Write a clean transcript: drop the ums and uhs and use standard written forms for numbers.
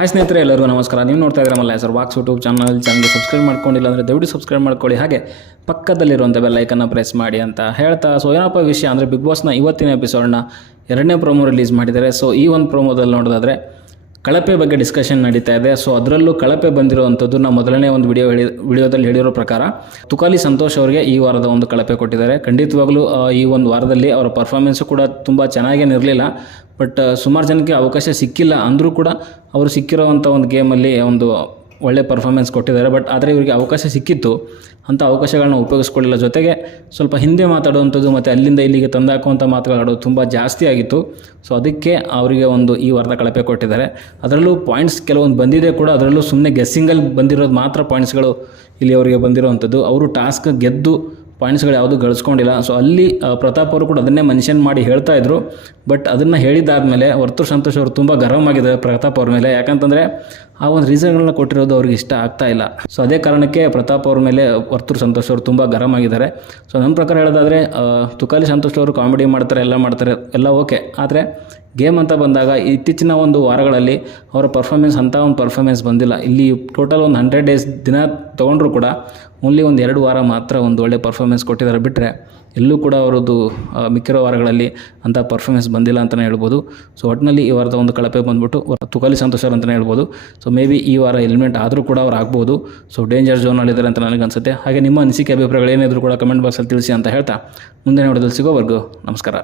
Hi ಸ್ನೇಹಿತರೆ, ಎಲ್ಲರಿಗೂ ನಮಸ್ಕಾರ. ನೀವು ನೋಡ್ತಾ ಇದ್ದೀರಾ ಮಲ್ಲ ಸರ್ ವಾಕ್ಸ್ ಯೂಟ್ಯೂಬ್ ಚಾನಲ್ಗೆ ಸಬ್ಸ್ಕ್ರೈಬ್ ಮಾಡ್ಕೊಂಡಿಲ್ಲ ಅಂದರೆ ದಯವಿಟ್ಟು ಸಬ್ಸ್ಕ್ರೈಬ್ ಮಾಡ್ಕೊಳ್ಳಿ. ಹಾಗೆ ಪಕ್ಕದಲ್ಲಿರುವಂಥ ಬೆಲ್ ಐಕನ್ನ ಪ್ರೆಸ್ ಮಾಡಿ ಅಂತ ಹೇಳ್ತಾ, ಸೊ ಏನಪ್ಪ ವಿಷಯ ಅಂದರೆ ಬಿಗ್ ಬಾಸ್ನ ಇವತ್ತಿನ ಎಪಿಸೋಡ್ನ 2ನೇ ಪ್ರೋಮೋ ರಿಲೀಸ್ ಮಾಡಿದ್ದಾರೆ. ಸೊ ಈ ಒಂದು ಪ್ರೋಮೋದಲ್ಲಿ ನೋಡೋದಾದರೆ ಕಳಪೆ ಬಗ್ಗೆ ಡಿಸ್ಕಷನ್ ನಡೀತಾ ಇದೆ. ಸೊ ಅದರಲ್ಲೂ ಕಳಪೆ ಬಂದಿರುವಂಥದ್ದು ನಾವು ಮೊದಲನೇ ಒಂದು ವಿಡಿಯೋದಲ್ಲಿ ಹೇಳಿರೋ ಪ್ರಕಾರ ತುಕಾಲಿ ಸಂತೋಷ್ ಅವರಿಗೆ ಈ ವಾರದ ಒಂದು ಕಳಪೆ ಕೊಟ್ಟಿದ್ದಾರೆ. ಖಂಡಿತವಾಗ್ಲೂ ಈ ಒಂದು ವಾರದಲ್ಲಿ ಅವರ ಪರ್ಫಾರ್ಮೆನ್ಸು ಕೂಡ ತುಂಬ ಚೆನ್ನಾಗೇನಿರಲಿಲ್ಲ. ಬಟ್ ಸುಮಾರು ಜನಕ್ಕೆ ಅವಕಾಶ ಸಿಕ್ಕಿಲ್ಲ ಅಂದರೂ ಕೂಡ ಅವರು ಸಿಕ್ಕಿರೋವಂಥ ಒಂದು ಗೇಮಲ್ಲಿ ಒಂದು ಒಳ್ಳೆ ಪರ್ಫಾರ್ಮೆನ್ಸ್ ಕೊಟ್ಟಿದ್ದಾರೆ. ಬಟ್ ಆದರೆ ಇವರಿಗೆ ಅವಕಾಶ ಸಿಕ್ಕಿತ್ತು, ಅಂಥ ಅವಕಾಶಗಳನ್ನ ಉಪಯೋಗಿಸ್ಕೊಳ್ಳಿಲ್ಲ. ಜೊತೆಗೆ ಸ್ವಲ್ಪ ಹಿಂದೆ ಮಾತಾಡುವಂಥದ್ದು ಮತ್ತು ಅಲ್ಲಿಂದ ಇಲ್ಲಿಗೆ ತಂದಾಕುವಂಥ ಮಾತುಗಳಾಡೋದು ತುಂಬ ಜಾಸ್ತಿ ಆಗಿತ್ತು. ಸೊ ಅದಕ್ಕೆ ಅವರಿಗೆ ಒಂದು ಈ ವಾರದ ಕಳಪೆ ಕೊಟ್ಟಿದ್ದಾರೆ. ಅದರಲ್ಲೂ ಪಾಯಿಂಟ್ಸ್ ಕೆಲವೊಂದು ಬಂದಿದೆ ಕೂಡ, ಅದರಲ್ಲೂ ಸುಮ್ಮನೆ ಗೆಸ್ಸಿಂಗಲ್ಲಿ ಬಂದಿರೋದು ಮಾತ್ರ ಪಾಯಿಂಟ್ಸ್ಗಳು ಇಲ್ಲಿ ಅವರಿಗೆ ಬಂದಿರೋವಂಥದ್ದು. ಅವರು ಟಾಸ್ಕ್ ಗೆದ್ದು ಪಾಯಿಂಟ್ಸ್ಗಳು ಯಾವುದೂ ಗಳಿಸ್ಕೊಂಡಿಲ್ಲ. ಸೊ ಅಲ್ಲಿ ಪ್ರತಾಪ್ ಅವರು ಕೂಡ ಅದನ್ನೇ ಮೆನ್ಷನ್ ಮಾಡಿ ಹೇಳ್ತಾ ಇದ್ರು. ಬಟ್ ಅದನ್ನು ಹೇಳಿದ್ದಾದಮೇಲೆ ವರ್ತೂರ್ ಸಂತೋಷ್ ಅವರು ತುಂಬ ಗರಂ ಆಗಿದ್ದಾರೆ ಪ್ರತಾಪ್ ಅವ್ರ ಮೇಲೆ. ಯಾಕಂತಂದರೆ ಆ ಒಂದು ರೀಸನ್ಗಳನ್ನ ಕೊಟ್ಟಿರೋದು ಅವ್ರಿಗೆ ಇಷ್ಟ ಆಗ್ತಾ ಇಲ್ಲ. ಸೊ ಅದೇ ಕಾರಣಕ್ಕೆ ಪ್ರತಾಪ್ ಅವ್ರ ಮೇಲೆ ವರ್ತೂರ್ ಸಂತೋಷ್ ಅವರು ತುಂಬ ಗರಂ ಆಗಿದ್ದಾರೆ. ಸೊ ನನ್ನ ಪ್ರಕಾರ ಹೇಳೋದಾದರೆ ತುಕಾಲಿ ಸಂತೋಷ್ ಅವರು ಕಾಮಿಡಿ ಮಾಡ್ತಾರೆ, ಎಲ್ಲ ಓಕೆ. ಆದರೆ ಗೇಮ್ ಅಂತ ಬಂದಾಗ ಇತ್ತೀಚಿನ ಒಂದು ವಾರಗಳಲ್ಲಿ ಅವರ ಪರ್ಫಾರ್ಮೆನ್ಸ್ ಅಂಥ ಒಂದು ಪರ್ಫಾರ್ಮೆನ್ಸ್ ಬಂದಿಲ್ಲ. ಇಲ್ಲಿ ಟೋಟಲ್ ಒಂದು 100 ಡೇಸ್ ದಿನ ತೊಗೊಂಡ್ರು ಕೂಡ ಓನ್ಲಿ ಒಂದು 2 ವಾರ ಮಾತ್ರ ಒಂದು ಒಳ್ಳೆ ಪರ್ಫಾರ್ಮೆನ್ಸ್ ಕೊಟ್ಟಿದ್ದಾರೆ. ಬಿಟ್ಟರೆ ಎಲ್ಲೂ ಕೂಡ ಅವರದ್ದು ಮಿಕ್ಕಿರೋ ವಾರಗಳಲ್ಲಿ ಅಂಥ ಪರ್ಫಾರ್ಮೆನ್ಸ್ ಬಂದಿಲ್ಲ ಅಂತಲೇ ಹೇಳ್ಬೋದು. ಸೊ ಒಟ್ಟಿನಲ್ಲಿ ಈ ವಾರದ ಒಂದು ಕಳಪೆ ಬಂದುಬಿಟ್ಟು ತುಕಾಲಿ ಸಂತೋಷ್ ಅವರು ಅಂತಲೇ ಹೇಳ್ಬೋದು. ಸೊ ಮೇ ಬಿ ಈ ವಾರ ಎಲಿಮಿನೇಟ್ ಆದರೂ ಕೂಡ ಅವ್ರು ಆಗ್ಬೋದು. ಸೊ ಡೇಂಜರ್ ಝೋನಲ್ಲಿದ್ದಾರೆ ಅಂತ ನನಗೆ ಅನಿಸುತ್ತೆ. ಹಾಗೆ ನಿಮ್ಮ ಅನಿಸಿಕೆ ಅಭಿಪ್ರಾಯಗಳು ಏನಿದ್ರು ಕೂಡ ಕಮೆಂಟ್ ಬಾಕ್ಸಲ್ಲಿ ತಿಳಿಸಿ ಅಂತ ಹೇಳ್ತಾ ಮುಂದಿನ ವಿಡಿಯೋದಲ್ಲಿ ಸಿಗೋವರೆಗೂ ನಮಸ್ಕಾರ.